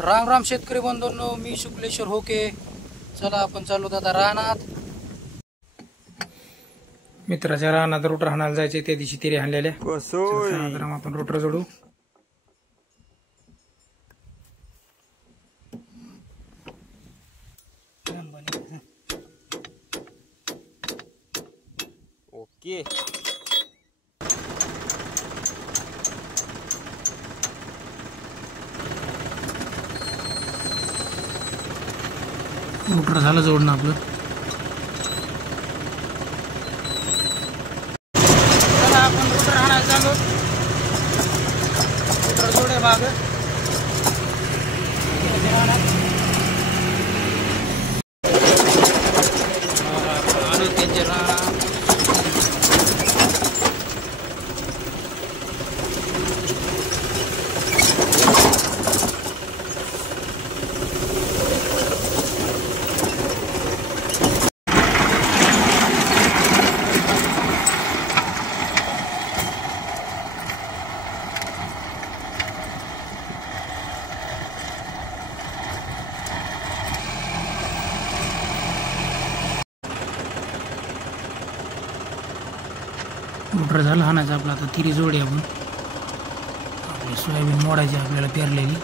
राम राम शेतकरी बंधूंनो, मी शुक्लेश्वर होके. चला आपण चालू आता रानात. मित्राच्या रानात रोटर हाणायला जायचे, त्या दिवशी तिरे हाणलेल्या. आपण रोटर जोडू. ओके. रोटर झालं जोडणं आपलं. चला आपण रोटर हाणायला चालू. रोटर जोडे भाग आलो त्यांचे राणा. मोटर झालं हाणायचं आपलं. आता तिरी जोडी आपण आपली सोयाबीन मोडायची आपल्याला पेरलेली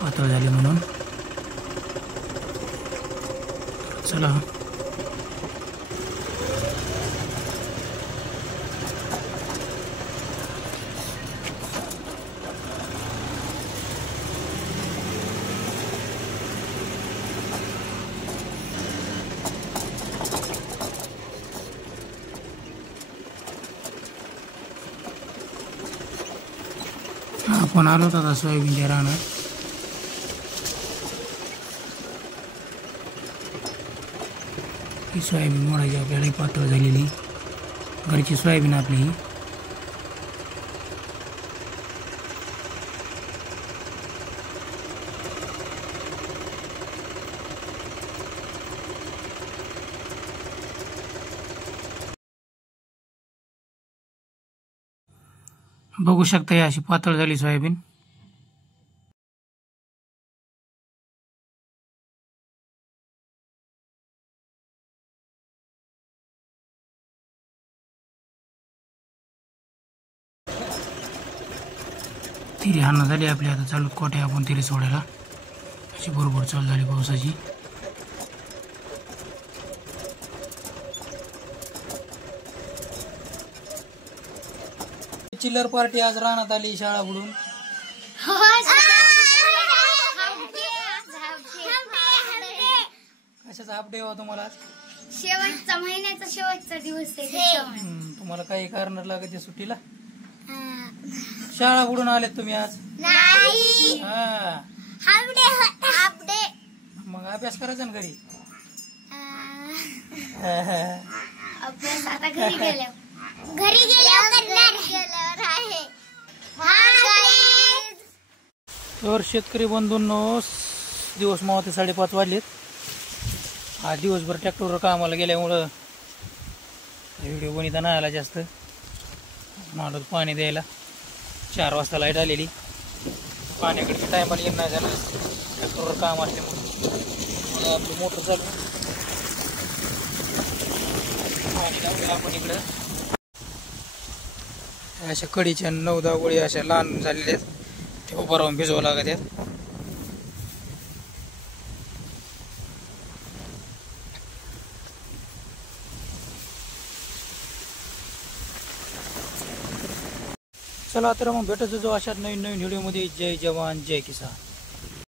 पातळ झाली म्हणून. चला आपण आलो आता सोयाबीनच्या रानात. ही सोयाबीन मोडायची आपल्याला पातळ झालेली घरची सोयाबीन आपली. बघू शकता ही अशी पातळ झाली सोयाबीन. तिरी हाणं झाली आपली. आता चालू कोट्या आपण तिरी सोडायला. अशी बरोबर चालू झाली पावसाची. चिल्लर पार्टी आज रानात आली शाळा बुडून. कशाचा हाफ डे हो तुम्हाला आज? शेवटचा महिन्याचा शेवटचा दिवस आहे. तुम्हाला काही कारण लागत सुट्टीला? शाळा बुडून आलेत तुम्ही आज? नाही. Half day. मग अभ्यास करायचा ना घरी? अभ्यास आता घरी गेल्यावर आहे. तर शेतकरी बंधूंनो, दिवस मावते 5:30 वाजलेत. आज दिवसभर ट्रॅक्टरवर कामाला गेल्यामुळं व्हिडिओ बनिता नाही आला जास्त. मला पाणी द्यायला 4 वाजता लाईट आलेली. पाण्याकडे टायमाला येत नाही झालं, ट्रॅक्टरवर काम असल्यामुळे आपली मोटर चालू. पाणी लावलं आपण इकडं. अशा कडीच्या 9-10 गोळी अशा लहान झालेल्या आहेत, ते उभं राहून भिजवावं लागत आहेत. चला तर मग भेटत जाऊ अशा नवीन व्हिडिओमध्ये. जय जवान जय किसान.